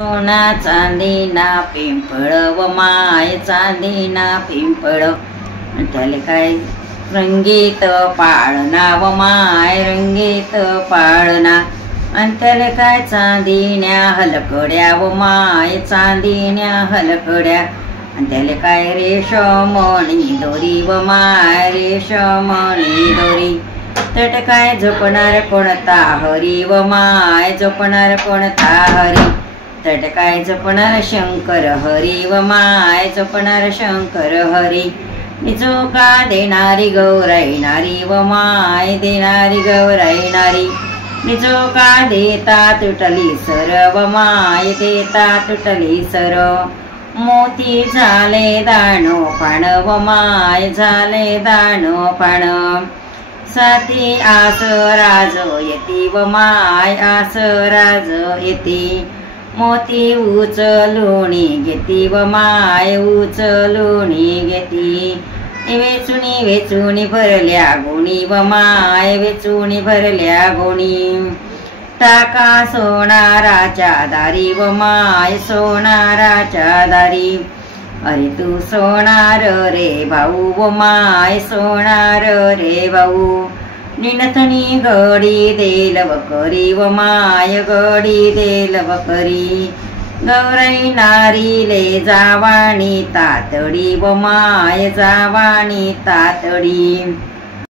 सोना चांदीना पिंपळ व माय चांदीना पिंपळ त्याले काय रंगीत पाळणा व माय रंगीत पाळणा आणि त्याले काय चांदीन्या हलकड्या व माय चांदीन्या हलकड्या आणि त्याले काय रेशमणी दोरी व माय रेशमणी दोरी तट काय झोपणार कोणता हरी व माय झोपणार कोणता हरी तट काय जपणार शंकर हरी व माय जपणार शंकर हरी निजोका देणारी गौराईनारी व माय देणारी गौराईनारी निजोका देता तुटली सर व माय देता तुटली सर मोती झाले दाणो पाण व माय झाले दाणो पाण साती आस राज येती व माय आस राज येती मोती उचलूनी घेती व माय उचलूनी घेती वेचुनी वेचुनी भरल्या गुणी व माय वेचुनी भरल्या गुणी टाका सोनाराच्या दारी व माय सोनाराच्या दारी अरे तू सोनार रे भाऊ व माय सोनार रे भाऊ निनथनी गडी देल वकरी व माय गडी देल वकरी गौराई नारीले जावाणी तातडी व माय जावाणी तातडी